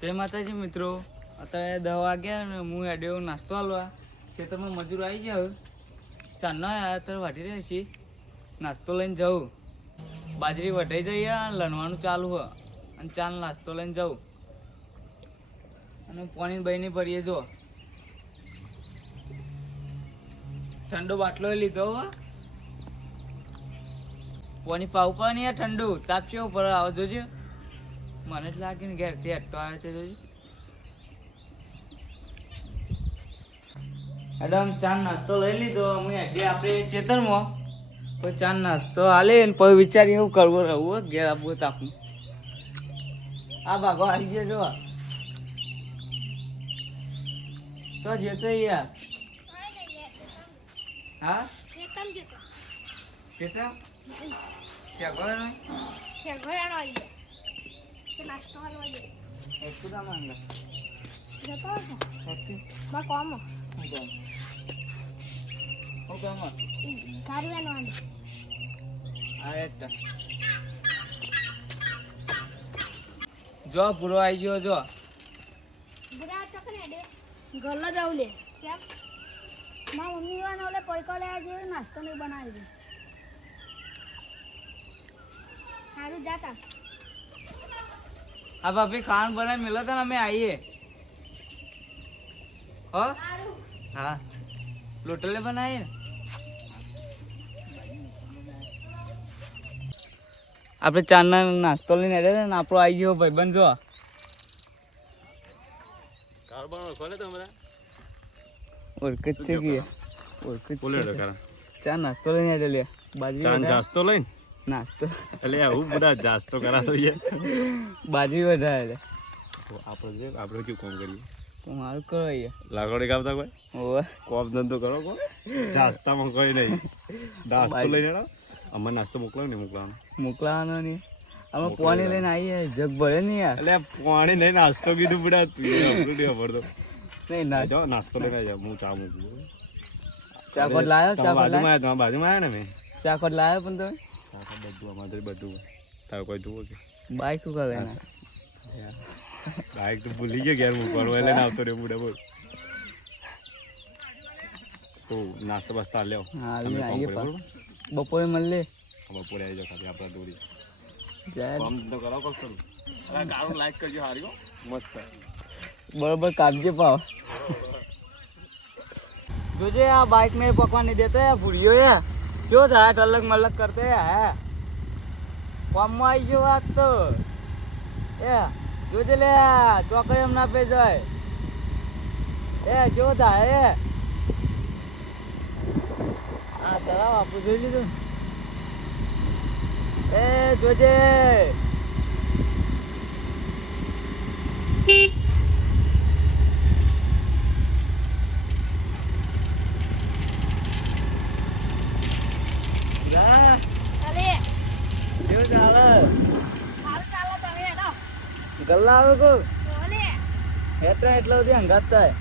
જય માતાજી મિત્રો, અત્યારે 10 વાગ્યા ને હું હેડ્યો નાસ્તો હાલવા. ખેતરમાં મજૂર આવી ગયા. ચાંદના અત્યારે વાટી રહ્યા છીએ. નાસ્તો લઈને જાઉં. બાજરી વઢાઈ જઈએ અને લણવાનું ચાલુ હોય અને ચાલ નાસ્તો લઈને જાઉં. અને પાણી બહીની ભરીએ જો. ઠંડો બાટલો લીધો હો. પાણી પાવું પડે ને યાર ઠંડુ. તાપ છે ઉપર આવો જોજો. મને જ લાગે ને ઘેરથી હટતો આવે છે જોજો. મેડમ ચા નાસ્તો લઈ લીધો. અમે હજી આપણે ખેતરમાં કોઈ ચા નાસ્તો હાલે ને પછી વિચારી એવું કરવું રહું ઘેર આપવું તાપનું. આ ભાગો આવી ગયો જો. તો જતો યાર. હા ખેતર જો પૂરો આવી ગયો જો. ગલ્લો જાવ લે કેમ મારા મમ્મી વાને ઓલે પૈકો લે આજે નાસ્તો નહીં બનાવી દે સારું જાતા આ ભાભી ખાવાનું બનાવી મેલો તો અમે આવીએ હો. હા લોટલે બનાવીએ. આપણે ચાના નાસ્તો લઈને આવ્યા ને આપણો આવી ગયો ભાઈબંધ જો. ઓળખ છે કે ઓળખ ચા નાસ્તો લઈને આવ્યા. બાજરી નાસ્તો લઈને નાસ્તો એટલે આવું બધા જાસ્તો કરાતો છે. બાજરી વધારે આપણે આપણે કેવું કામ કરીએ તો મારું કરો લાકડી કાપતા કોઈ ઓવે કોમ ધંધો કરો કો જાસ્તામાં કોઈ નહીં. નાસ્તો લઈને અમે નાસ્તો મોકલાવાનો નહીં. અમે પાણી લઈને આવીએ જગ ભરે નહીં યાર. એટલે પાણી નહીં નાસ્તો કીધું બધા ભરતો નહીં ના જાઓ નાસ્તો લઈને જાઓ. હું ચા મૂકું. ચાકોટ લાવ્યો બાજુમાં આવ્યા ને મેં ચાકોટ લાવ્યો પણ તમે બધું અમારે બધું તારે કોઈ જુઓ કે બાઈક શું કરે બાઈક તો ભૂલી ગયો ઘેર મૂકવાનું એટલે ના આવતો રે બુડા બોલ. તો નાસ્તો બસ્તા લેવો. હા બપોરે મળે. બપોરે આવી જાવ ખાલી આપણા દોરી કામ તો કરાવો કશું. ગાળું લાઈક કરજો હારી મસ્ત બરોબર કાપજે પાવ. જોજે આ બાઈક ને પકવા નહીં દેતો ભૂલ્યો યાર. જો થાય ટલક મલક કરતે હે કામમાં આવી ગયો વાત તો એ જોજે લે ચોકડી એમ ના પે જાય એ જો થાય આ તળાવ આપણું જોઈ લીધું એ જોજે. ગલ્લા આવે કો એટલા સુધી અંગાત થાય.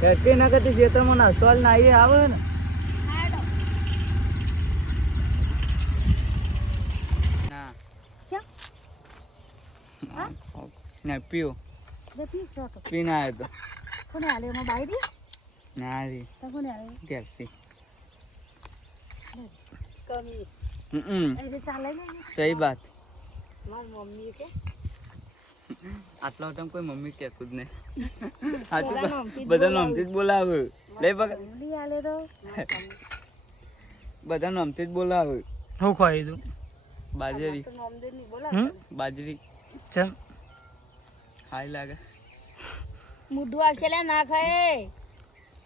ઘરથી ના કરતી ખેતરમાં નાસ્તો હાલ ના આવે ને ના પીઓ પીને આવ્યો તો કોને આલે માં બાઈ ના રી તો કોને આલે ઘરથી કમી ऐसे चाले ना सही बात. मार मम्मी के આટલા ટાઈમ કોઈ મમ્મી કહેતું જ નહીં. બધા નામથી જ બોલાવે. લઈ બગા આલે તો બધા નામથી જ બોલાવે. શું ખાઈ તું બાજરી બાજરી ચમ હાઈ લાગે મુઢવા ચલે ના ખાય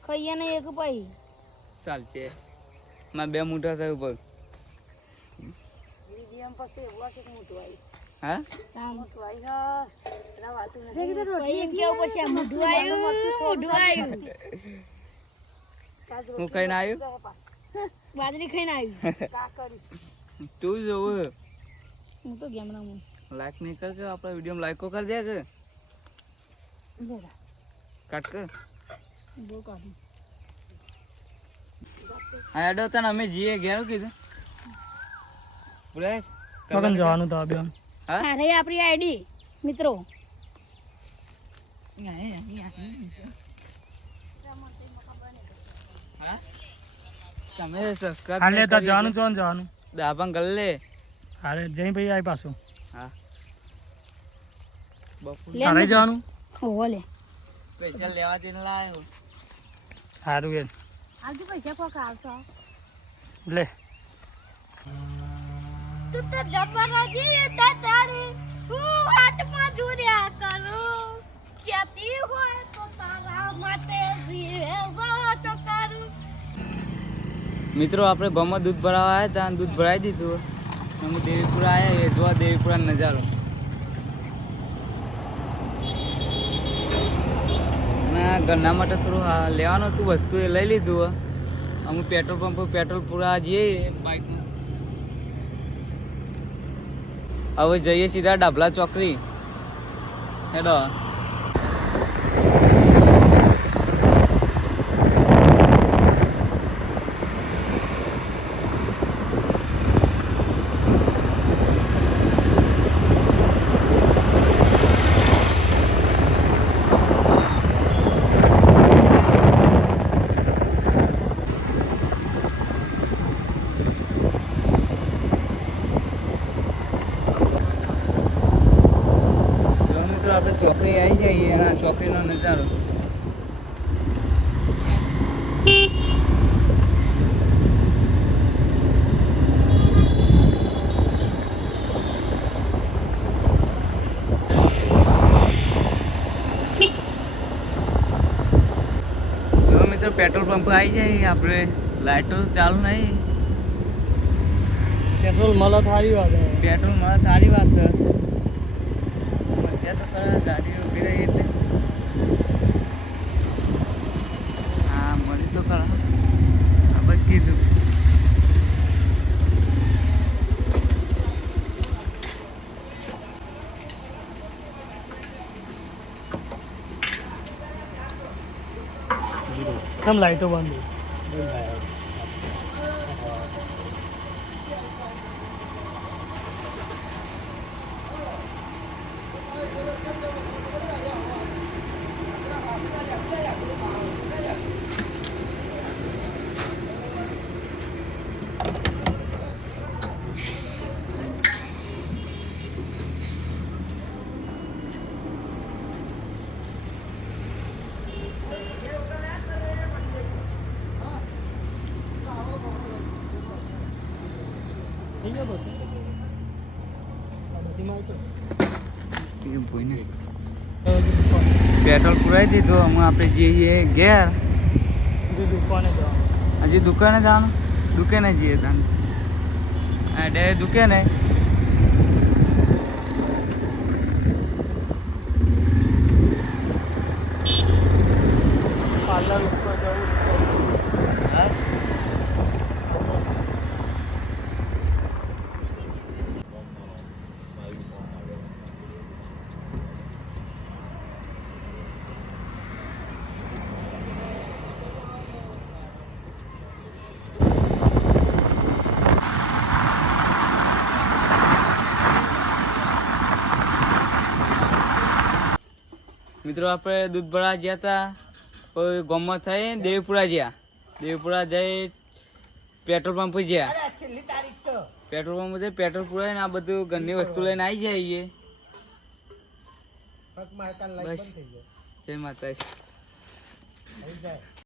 ખાઈએ ને એક પઈ ચાલશે. માં 2 મુઠા થાય ઉપર હા હું ખાઈને આવ્યું બાજરી ખાઈને આવ્યું તું જોવું હું તો ગેમ રમું. લાઈક નહીં કરજો આપણા વિડીયો લાઈકો કરી દે કે કાટ કર બહુ કાઢું આ એડો તને અમે જઈએ ઘેર કીધું પૂરા જવાનું તો બેન હા રે આપણી આઈડી મિત્રો તમે સબસ્ક્રાઇબ હાલે તો જવાનું તો જવાનું દાબંગ ગલ્લે હાલે જઈ ભાઈ આવી પાછું હા તારે જવાનું ઓલે પૈસા લેવા દઈને લાયો સારું બેન આજુ પૈસા કોક આવતો લે તું તો જબરાજી તા તારી હું વાટમાં જુર્યા કરું ક્યાંથી હોય તો તારા માટે જીવે તો કરું મિત્રો આપણે ગામમાં દૂધ ભરાવા આવ્યા હતા દૂધ ભરાઈ દીધું અમે દેવીપુરા આવ્યા એ જોવા દેવીપુરા નજારો ના ઘરના માટે થોડું લેવાનું હતું વસ્તુ એ લઈ લીધું અમે પેટ્રોલ પંપ પેટ્રોલ પૂરા જઈએ બાઇકમાં હવે જઈએ સીધા ડાભલા ચોકડી હેડો આપણે ચોકડી આવી જઈએ અને આ ચોકડીનો નજારો મિત્રો પેટ્રોલ પંપ આવી જાય આપણે લાઇટો ચાલુ નહીં પેટ્રોલ મળે સારી વાત પેટ્રોલ મળે સારી વાત છે તો ખરા ગાડી ઊભી રહી એટલે હા મળી તો ખરા આપણે કીધું કેમ લાઈટો બંધ પેટ્રોલ પુરાઈ દીધું અમે આપણે જઈએ ઘેર દુકાને જવાનું હજી દુકાને જવાનું દુકાને જઈએ તાને ડે દુકાને પાર્લર ઉપર જવું મિત્રો આપણે દૂધ ભરા ગયા હતા કોઈ ગામમાં થઈ દેવીપુરા ગયા દેવીપુરા જઈ પેટ્રોલ પંપ ગયા પેટ્રોલ પંપ જઈ પેટ્રોલ પુરાઈને આ બધું ઘરની વસ્તુ લઈને આવી જઈએ બસ જય માતાજી